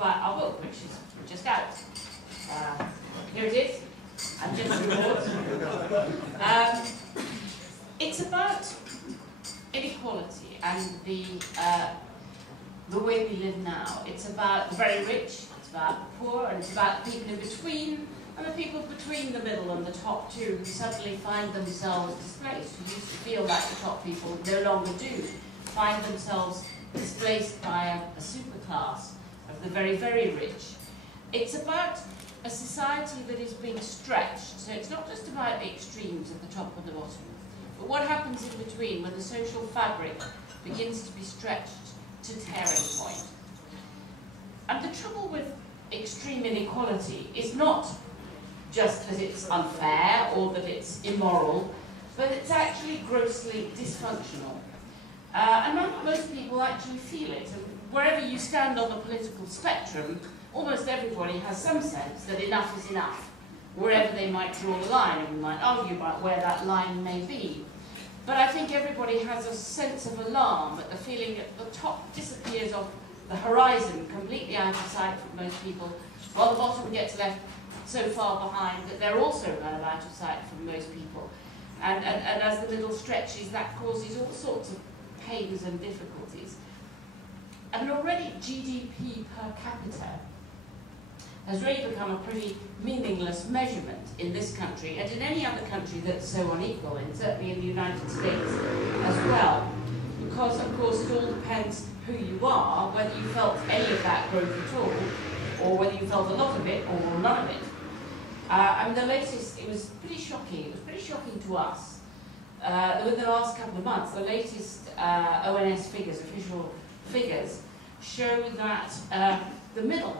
about our book, which is just out. Here it is. I'm just yours. It's about inequality and the way we live now. It's about the very rich, it's about the poor, and it's about the people in between, and the people between the middle and the top two who suddenly find themselves displaced, who used to feel like the top people no longer do, find themselves displaced by a superclass of the very, very rich. It's about a society that is being stretched, so it's not just about the extremes at the top and the bottom, but what happens in between when the social fabric begins to be stretched to tearing point. And the trouble with extreme inequality is not just that it's unfair or that it's immoral, but it's actually grossly dysfunctional. And not most people actually feel it. And wherever you stand on the political spectrum, almost everybody has some sense that enough is enough, wherever they might draw the line, and we might argue about where that line may be. But I think everybody has a sense of alarm at the feeling that the top disappears off the horizon, completely out of sight for most people, while the bottom gets left so far behind that they're also kind of out of sight for most people. And as the middle stretches, that causes all sorts of pains and difficulties. And already GDP per capita has really become a pretty meaningless measurement in this country and in any other country that's so unequal, and certainly in the United States as well. Because, of course, it all depends who you are, whether you felt any of that growth at all, or whether you felt a lot of it or none of it. And the latest, it was pretty shocking. It was pretty shocking to us. Within the last couple of months, the latest ONS figures, official figures, show that the middle,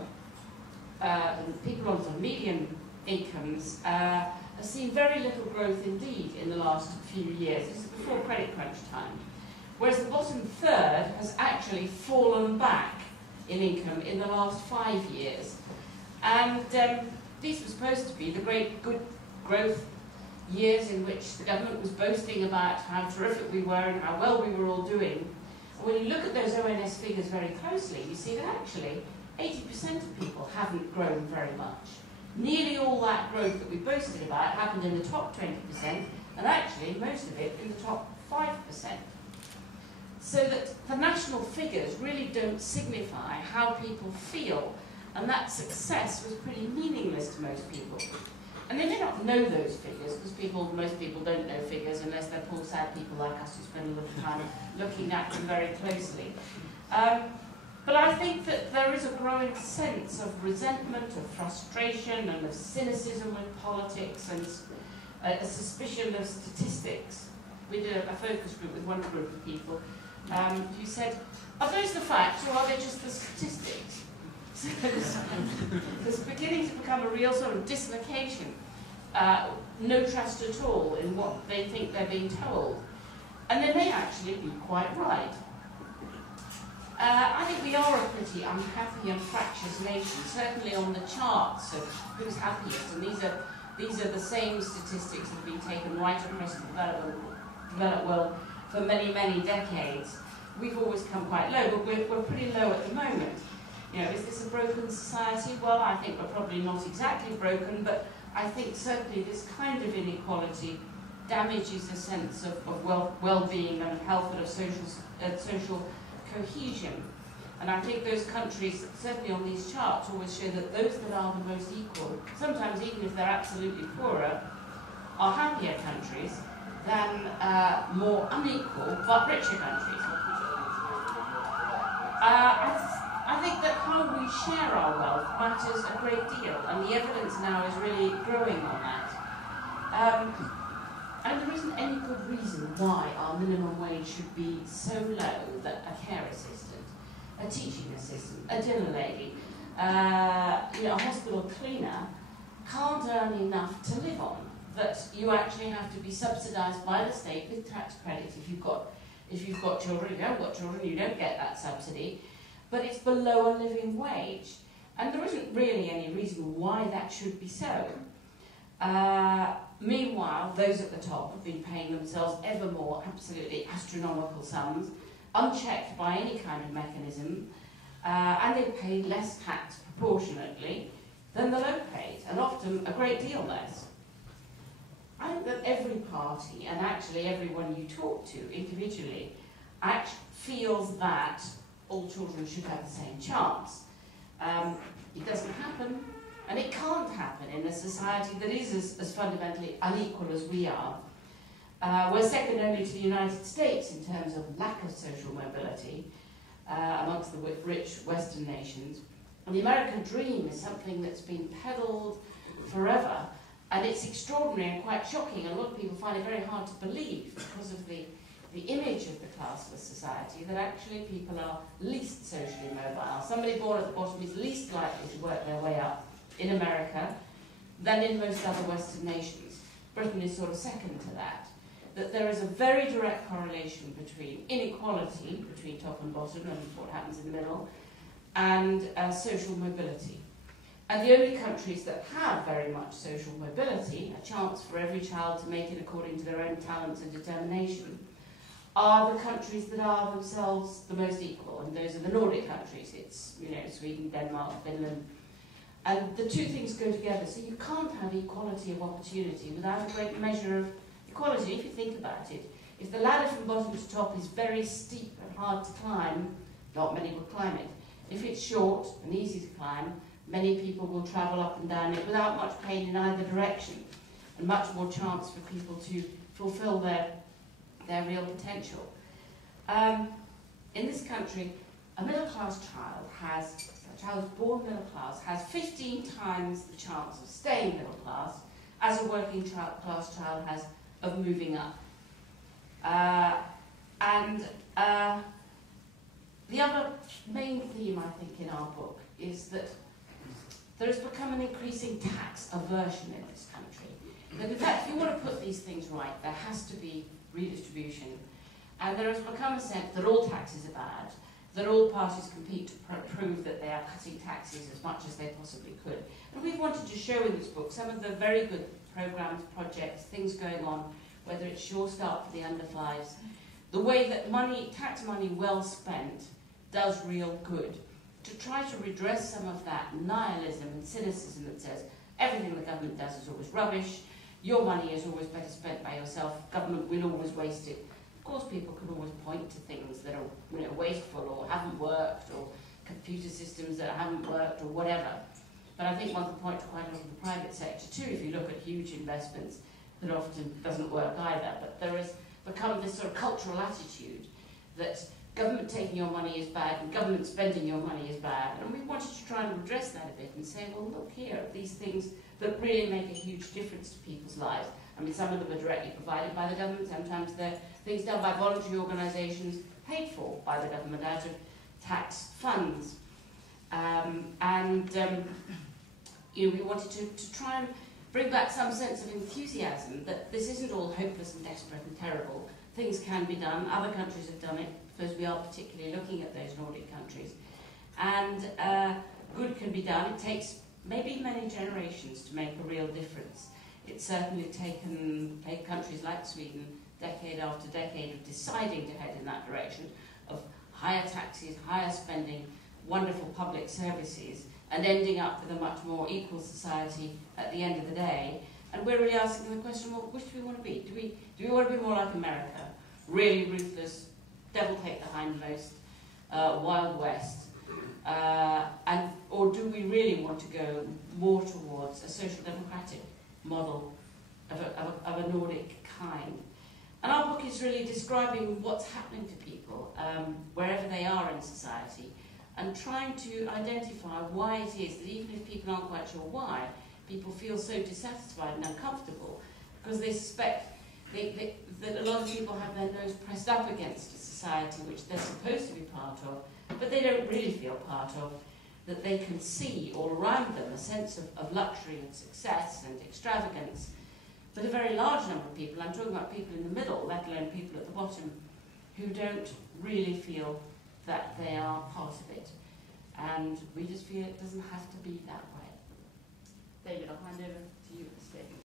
people on some median incomes, have seen very little growth indeed in the last few years. This is before credit crunch time. Whereas the bottom third has actually fallen back in income in the last 5 years. And these were supposed to be the great good growth years in which the government was boasting about how terrific we were and how well we were all doing. And when you look at those ONS figures very closely, you see that actually 80% of people haven't grown very much. Nearly all that growth that we boasted about happened in the top 20%, and actually most of it in the top 5%. So that the national figures really don't signify how people feel, and that success was pretty meaningless to most people. And they may not know those figures, because most people don't know figures unless they're poor, sad people like us who spend a lot of time looking at them very closely. But I think that there is a growing sense of resentment, of frustration, and of cynicism with politics, and a suspicion of statistics. We did a focus group with one group of people who said, are those the facts or are they just the statistics? So there's beginning to become a real sort of dislocation, no trust at all in what they think they're being told. And they may actually be quite right. I think we are a pretty unhappy and fractious nation, certainly on the charts of who's happiest, and these are the same statistics that have been taken right across the developed world for many, many decades. We've always come quite low, but we're pretty low at the moment. You know, is this a broken society? Well, I think we're probably not exactly broken, but I think certainly this kind of inequality damages a sense of well-being and health and of social cohesion. And I think those countries, certainly on these charts, always show that those that are the most equal, sometimes even if they're absolutely poorer, are happier countries than more unequal but richer countries. I think that how we share our wealth matters a great deal, and the evidence now is really growing on that. And there isn't any good reason why our minimum wage should be so low that a care assistant, a teaching assistant, a dinner lady, a hospital cleaner can't earn enough to live on, that you actually have to be subsidised by the state with tax credits. If you've got children, you haven't got children, you don't get that subsidy. But it's below a living wage. And there isn't really any reason why that should be so. Meanwhile, those at the top have been paying themselves ever more absolutely astronomical sums, unchecked by any kind of mechanism, and they pay less tax proportionately than the low paid, and often a great deal less. I think that every party, and actually everyone you talk to individually, feels that all children should have the same chance. It doesn't happen, and it can't happen in a society that is as fundamentally unequal as we are. We're second only to the United States in terms of lack of social mobility amongst the rich Western nations. And the American dream is something that's been peddled forever, and it's extraordinary and quite shocking, and a lot of people find it very hard to believe because of the image of the classless society, that actually people are least socially mobile. Somebody born at the bottom is least likely to work their way up in America than in most other Western nations. Britain is sort of second to that. That there is a very direct correlation between inequality between top and bottom and what happens in the middle, and social mobility. And the only countries that have very much social mobility, a chance for every child to make it according to their own talents and determination, are the countries that are themselves the most equal, and those are the Nordic countries. It's, you know, Sweden, Denmark, Finland, and the two things go together. So you can't have equality of opportunity without a great measure of equality. If you think about it, if the ladder from bottom to top is very steep and hard to climb, not many will climb it. If it's short and easy to climb, many people will travel up and down it without much pain in either direction, and much more chance for people to fulfill their real potential. In this country, a middle-class child a child who's born middle class, has 15 times the chance of staying middle class as a working class child has of moving up. The other main theme, I think, in our book is that there has become an increasing tax aversion in this country. That in fact, if you want to put these things right, there has to be redistribution. And there has become a sense that all taxes are bad, that all parties compete to prove that they are cutting taxes as much as they possibly could. And we've wanted to show in this book some of the very good programs, projects, things going on, whether it's Sure Start for the under fives, the way that tax money well spent does real good, to try to redress some of that nihilism and cynicism that says everything the government does is always rubbish, your money is always better spent by yourself, government will always waste it. Of course, people can always point to things that are, you know, wasteful or haven't worked, or computer systems that haven't worked, or whatever. But I think one can point to quite a lot of the private sector too, if you look at huge investments that often doesn't work either. But there has become this sort of cultural attitude that government taking your money is bad and government spending your money is bad. And we wanted to try and redress that a bit and say, well, look here, these things that really make a huge difference to people's lives. I mean, some of them are directly provided by the government, sometimes they're things done by voluntary organisations paid for by the government out of tax funds. You know, we wanted to try and bring back some sense of enthusiasm that this isn't all hopeless and desperate and terrible. Things can be done. Other countries have done it, because we are particularly looking at those Nordic countries. And good can be done. It takes maybe many generations to make a real difference. It's certainly taken countries like Sweden decade after decade of deciding to head in that direction of higher taxes, higher spending, wonderful public services, and ending up with a much more equal society at the end of the day. And we're really asking the question, well, which do we want to be? Do we want to be more like America? Really ruthless, devil take the hindmost, Wild West? Or do we really want to go more towards a social democratic model of a Nordic kind? And our book is really describing what's happening to people wherever they are in society, and trying to identify why it is that even if people aren't quite sure why, people feel so dissatisfied and uncomfortable, because they suspect that a lot of people have their nose pressed up against a society which they're supposed to be part of, but they don't really feel part of, that they can see all around them a sense of luxury and success and extravagance. But a very large number of people, I'm talking about people in the middle, let alone people at the bottom, who don't really feel that they are part of it. And we just feel it doesn't have to be that way. David, I'll hand over to you for a second.